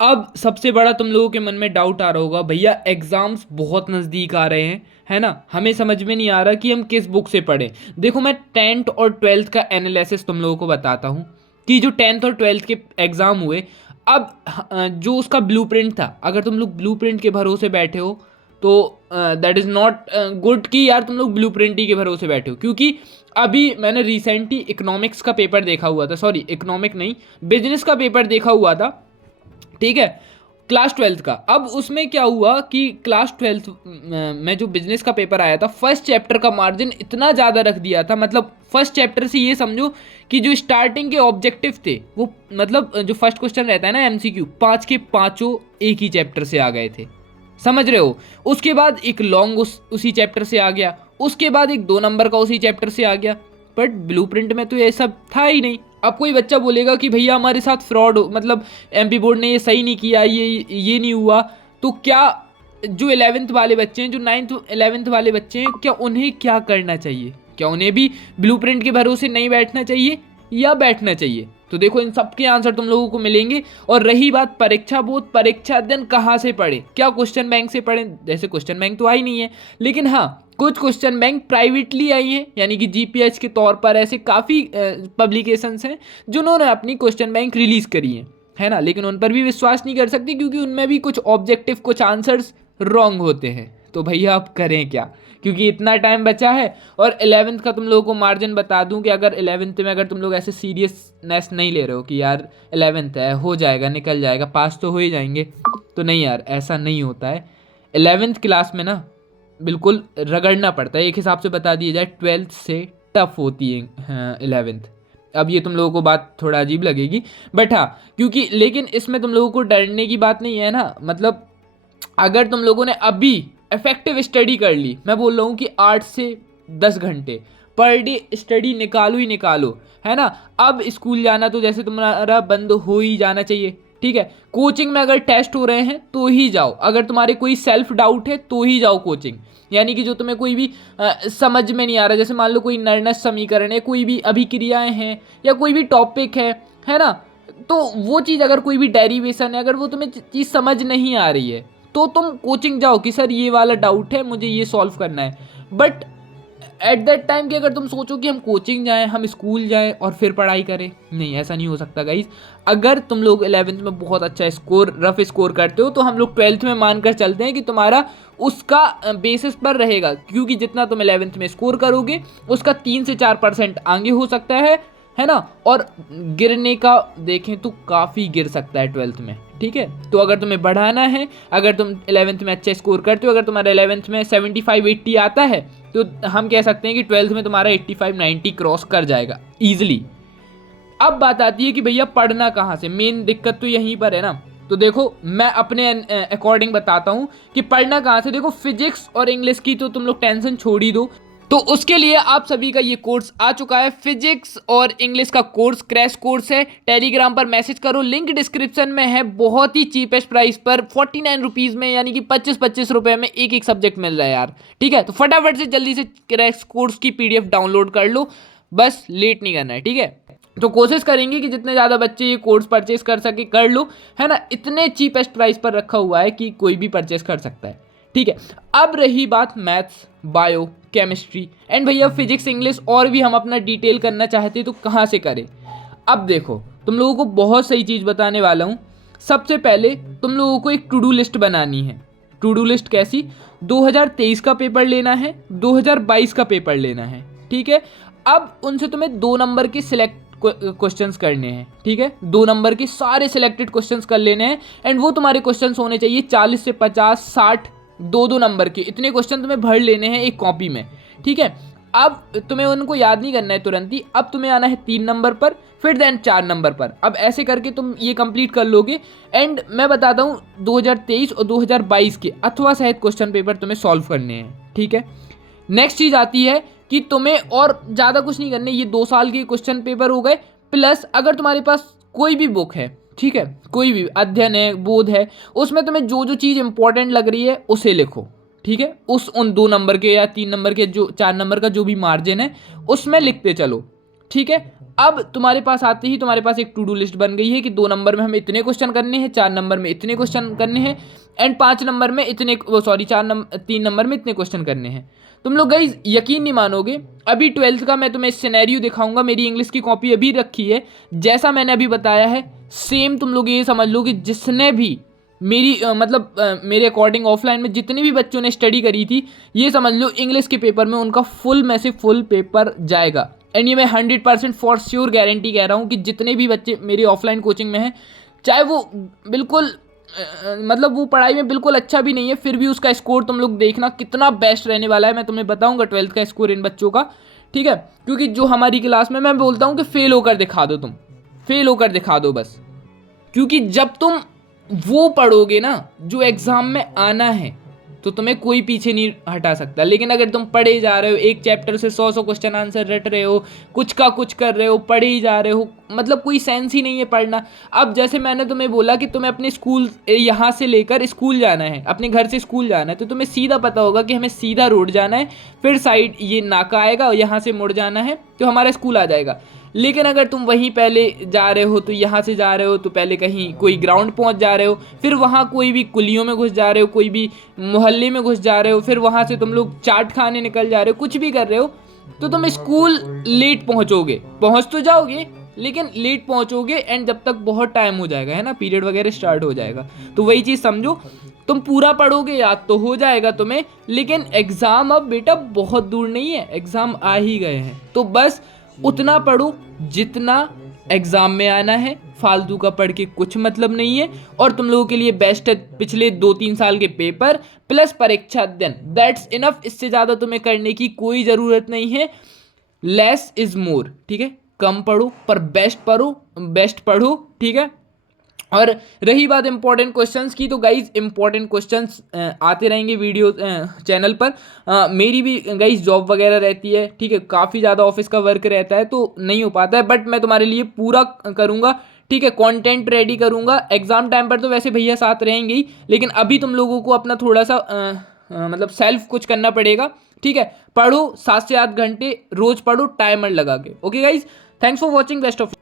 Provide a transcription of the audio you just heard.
अब सबसे बड़ा तुम लोगों के मन में डाउट आ रहा होगा, भैया एग्जाम्स बहुत नज़दीक आ रहे हैं, है ना, हमें समझ में नहीं आ रहा कि हम किस बुक से पढ़ें। देखो मैं टेंथ और ट्वेल्थ का एनालिसिस तुम लोगों को बताता हूँ कि जो टेंथ और ट्वेल्थ के एग्ज़ाम हुए, अब जो उसका ब्लूप्रिंट था, अगर तुम लोग ब्लूप्रिंट के भरोसे बैठे हो तो दैट इज़ नॉट गुड कि यार तुम लोग ब्लूप्रिंट ही के भरोसे बैठे हो। क्योंकि अभी मैंने रिसेंटली इकोनॉमिक्स का पेपर देखा हुआ था, सॉरी इकोनॉमिक नहीं, बिजनेस का पेपर देखा हुआ था, ठीक है, क्लास ट्वेल्थ का। अब उसमें क्या हुआ कि क्लास ट्वेल्थ में जो बिजनेस का पेपर आया था, फर्स्ट चैप्टर का मार्जिन इतना ज़्यादा रख दिया था, मतलब फर्स्ट चैप्टर से ये समझो कि जो स्टार्टिंग के ऑब्जेक्टिव थे वो, मतलब जो फर्स्ट क्वेश्चन रहता है ना एमसीक्यू, 5 के 5 एक ही चैप्टर से आ गए थे, समझ रहे हो। उसके बाद एक लॉन्ग उसी चैप्टर से आ गया, उसके बाद एक 2 नंबर का उसी चैप्टर से आ गया। बट ब्लूप्रिंट में तो ये सब था ही नहीं। अब कोई बच्चा बोलेगा कि भैया हमारे साथ फ्रॉड, मतलब एमपी बोर्ड ने ये सही नहीं किया, ये नहीं हुआ, तो क्या जो 11th वाले बच्चे हैं, जो 9th 11th वाले बच्चे हैं, क्या उन्हें क्या करना चाहिए? क्या उन्हें भी ब्लूप्रिंट के भरोसे नहीं बैठना चाहिए या बैठना चाहिए? तो देखो इन सब के आंसर तुम लोगों को मिलेंगे। और रही बात परीक्षा बोध, परीक्षा दिन कहाँ से पढ़े, क्या क्वेश्चन बैंक से पढ़े? जैसे क्वेश्चन बैंक तो आई नहीं है, लेकिन हाँ कुछ क्वेश्चन बैंक प्राइवेटली आई हैं, यानी कि जीपीएच के तौर पर ऐसे काफ़ी पब्लिकेशंस हैं जिन्होंने अपनी क्वेश्चन बैंक रिलीज़ करी है ना। लेकिन उन पर भी विश्वास नहीं कर सकती क्योंकि उनमें भी कुछ ऑब्जेक्टिव, कुछ आंसर्स रॉन्ग होते हैं। तो भैया आप करें क्या, क्योंकि इतना टाइम बचा है। और 11th का तुम लोगों को मार्जिन बता दूं कि अगर 11th में अगर तुम लोग ऐसे सीरियसनेस नहीं ले रहे हो कि यार 11th है, हो जाएगा, निकल जाएगा, पास तो हो ही जाएंगे, तो नहीं यार, ऐसा नहीं होता है। 11th क्लास में ना बिल्कुल रगड़ना पड़ता है। एक हिसाब से बता दिया जाए 12th से टफ होती है 11th। अब ये तुम लोगों को बात थोड़ा अजीब लगेगी, बट हाँ, क्योंकि लेकिन इसमें तुम लोगों को डरने की बात नहीं है ना। मतलब अगर तुम लोगों ने अभी इफेक्टिव स्टडी कर ली, मैं बोल रहा हूँ कि 8 से 10 घंटे पर डे स्टडी निकालो ही निकालो, है ना। अब स्कूल जाना तो जैसे तुम्हारा बंद हो ही जाना चाहिए, ठीक है। कोचिंग में अगर टेस्ट हो रहे हैं तो ही जाओ, अगर तुम्हारे कोई सेल्फ डाउट है तो ही जाओ कोचिंग। यानी कि जो तुम्हें कोई भी समझ में नहीं आ रहा, जैसे मान लो कोई निर्णय समीकरण है, कोई भी अभिक्रियाएं हैं, या कोई भी टॉपिक है ना, तो वो चीज़, अगर कोई भी डेरिवेशन है, अगर वो तुम्हें चीज़ समझ नहीं आ रही है तो तुम कोचिंग जाओ कि सर ये वाला डाउट है, मुझे ये सॉल्व करना है। बट एट दैट टाइम कि अगर तुम सोचो कि हम कोचिंग जाएं, हम स्कूल जाएं और फिर पढ़ाई करें, नहीं, ऐसा नहीं हो सकता गाइज। अगर तुम लोग 11th में बहुत अच्छा स्कोर, रफ स्कोर करते हो, तो हम लोग 12th में मानकर चलते हैं कि तुम्हारा उसका बेसिस पर रहेगा, क्योंकि जितना तुम 11th में स्कोर करोगे उसका 3 से 4% आगे हो सकता है ना। और गिरने का देखें तो काफ़ी गिर सकता है 12th में, ठीक है। तो अगर तुम्हें बढ़ाना है, अगर तुम 11th में अच्छा स्कोर करते हो, अगर तुम्हारा 11th में 75-80 आता है, तो हम कह सकते हैं कि 12th में तुम्हारा 85-90 क्रॉस कर जाएगा ईजिली। अब बात आती है कि भैया पढ़ना कहाँ से, मेन दिक्कत तो यहीं पर है ना। तो देखो मैं अपने अकॉर्डिंग बताता हूँ कि पढ़ना कहाँ से। देखो फिजिक्स और इंग्लिश की तो तुम लोग टेंशन छोड़ ही दो, तो उसके लिए आप सभी का ये कोर्स आ चुका है। फिजिक्स और इंग्लिश का कोर्स, क्रैश कोर्स है। टेलीग्राम पर मैसेज करो, लिंक डिस्क्रिप्शन में है। बहुत ही चीपेस्ट प्राइस पर 49 रुपीज़ में, यानी कि 25-25 रुपये में एक एक सब्जेक्ट मिल रहा है यार, ठीक है। तो फटाफट से जल्दी से क्रैश कोर्स की पीडीएफ डाउनलोड कर लो, बस लेट नहीं करना है, ठीक है। तो कोशिश करेंगे कि जितने ज़्यादा बच्चे ये कोर्स परचेस कर सके कर लो, है ना। इतने चीपेस्ट प्राइस पर रखा हुआ है कि कोई भी परचेस कर सकता है, ठीक है। अब रही बात मैथ्स, बायो, केमिस्ट्री एंड भैया फिजिक्स, इंग्लिश, और भी हम अपना डिटेल करना चाहते हैं तो कहाँ से करें। अब देखो तुम लोगों को बहुत सही चीज़ बताने वाला हूँ। सबसे पहले तुम लोगों को एक टू डू लिस्ट बनानी है। टू डू लिस्ट कैसी? 2023 का पेपर लेना है, 2022 का पेपर लेना है, ठीक है। अब उनसे तुम्हें 2 नंबर के सिलेक्ट क्वेश्चंस करने हैं, ठीक है। 2 नंबर के सारे सिलेक्टेड क्वेश्चंस कर लेने हैं एंड वो तुम्हारे क्वेश्चंस होने चाहिए 40 से 50, 60, 2-2 नंबर के। इतने क्वेश्चन तुम्हें भर लेने हैं एक कॉपी में, ठीक है। अब तुम्हें उनको याद नहीं करना है तुरंत ही, अब तुम्हें आना है 3 नंबर पर, फिर देन 4 नंबर पर। अब ऐसे करके तुम ये कंप्लीट कर लोगे एंड मैं बताता हूँ 2023 और 2022 के अथवा सहित क्वेश्चन पेपर तुम्हें सॉल्व करने हैं, ठीक है। नेक्स्ट चीज़ आती है कि तुम्हें और ज़्यादा कुछ नहीं करने, ये 2 साल के क्वेश्चन पेपर हो गए। प्लस अगर तुम्हारे पास कोई भी बुक है, ठीक है, कोई भी अध्ययन है, बोध है, उसमें तुम्हें जो जो चीज़ इंपॉर्टेंट लग रही है उसे लिखो, ठीक है। उन 2 नंबर के या 3 नंबर के, जो 4 नंबर का जो भी मार्जिन है उसमें लिखते चलो, ठीक है। अब तुम्हारे पास आते ही तुम्हारे पास एक टू डू लिस्ट बन गई है कि 2 नंबर में हमें इतने क्वेश्चन करने हैं, 4 नंबर में इतने क्वेश्चन करने हैं एंड 5 नंबर में इतने, वो सॉरी 3 नंबर में इतने क्वेश्चन करने हैं। तुम लोग गाइज यकीन नहीं मानोगे, अभी 12th का मैं तुम्हें सिनेरियो दिखाऊंगा, मेरी इंग्लिश की कॉपी अभी रखी है, जैसा मैंने अभी बताया है सेम तुम लोग ये समझ लो कि जिसने भी मेरी मेरे अकॉर्डिंग ऑफलाइन में जितने भी बच्चों ने स्टडी करी थी, ये समझ लो इंग्लिश के पेपर में उनका फुल में से फुल पेपर जाएगा। एंड ये मैं 100% फॉर श्योर गारंटी कह रहा हूँ कि जितने भी बच्चे मेरी ऑफलाइन कोचिंग में हैं, चाहे वो बिल्कुल वो पढ़ाई में बिल्कुल अच्छा भी नहीं है, फिर भी उसका स्कोर तुम लोग देखना कितना बेस्ट रहने वाला है। मैं तुम्हें बताऊंगा 12th का स्कोर इन बच्चों का, ठीक है। क्योंकि जो हमारी क्लास में, मैं बोलता हूँ कि फेल होकर दिखा दो, तुम फेल होकर दिखा दो बस। क्योंकि जब तुम वो पढ़ोगे ना जो एग्जाम में आना है, तो तुम्हें कोई पीछे नहीं हटा सकता। लेकिन अगर तुम पढ़े जा रहे हो, एक चैप्टर से 100 क्वेश्चन आंसर रट रहे हो, कुछ का कुछ कर रहे हो, पढ़े ही जा रहे हो, मतलब कोई सेंस ही नहीं है पढ़ना। अब जैसे मैंने तुम्हें बोला कि तुम्हें अपने स्कूल यहाँ से लेकर स्कूल जाना है, अपने घर से स्कूल जाना है, तो तुम्हें सीधा पता होगा कि हमें सीधा रोड जाना है, फिर साइड ये नाका आएगा और यहाँ से मुड़ जाना है तो हमारा स्कूल आ जाएगा। लेकिन अगर तुम वहीं पहले जा रहे हो, तो यहाँ से जा रहे हो तो पहले कहीं कोई ग्राउंड पहुँच जा रहे हो, फिर वहाँ कोई भी कुलियों में घुस जा रहे हो, कोई भी मोहल्ले में घुस जा रहे हो, फिर वहाँ से तुम लोग चाट खाने निकल जा रहे हो, कुछ भी कर रहे हो, तो तुम स्कूल लेट पहुँचोगे। पहुँच तो जाओगे लेकिन लेट पहुँचोगे एंड जब तक बहुत टाइम हो जाएगा, है ना, पीरियड वगैरह स्टार्ट हो जाएगा। तो वही चीज़ समझो, तुम पूरा पढ़ोगे याद तो हो जाएगा तुम्हें, लेकिन एग्ज़ाम अब बेटा बहुत दूर नहीं है, एग्ज़ाम आ ही गए हैं। तो बस उतना पढ़ो जितना एग्ज़ाम में आना है, फालतू का पढ़ के कुछ मतलब नहीं है। और तुम लोगों के लिए बेस्ट है पिछले 2-3 साल के पेपर प्लस परीक्षा अध्ययन, दैट्स इनफ। इससे ज़्यादा तुम्हें करने की कोई ज़रूरत नहीं है। लेस इज़ मोर, ठीक है। कम पढ़ो पर बेस्ट पढ़ो, ठीक है। और रही बात इंपॉर्टेंट क्वेश्चंस की, तो गाइज इंपॉर्टेंट क्वेश्चंस आते रहेंगे वीडियो चैनल पर। मेरी भी गाइज जॉब वगैरह रहती है, ठीक है, काफ़ी ज़्यादा ऑफिस का वर्क रहता है तो नहीं हो पाता है, बट मैं तुम्हारे लिए पूरा करूँगा, ठीक है, कंटेंट रेडी करूँगा। एग्ज़ाम टाइम पर तो वैसे भैया साथ रहेंगे ही, लेकिन अभी तुम लोगों को अपना थोड़ा सा सेल्फ कुछ करना पड़ेगा, ठीक है। पढ़ो 7 से 8 घंटे रोज़ पढ़ो, टाइमर लगा के। Okay guys, thanks for watching, best of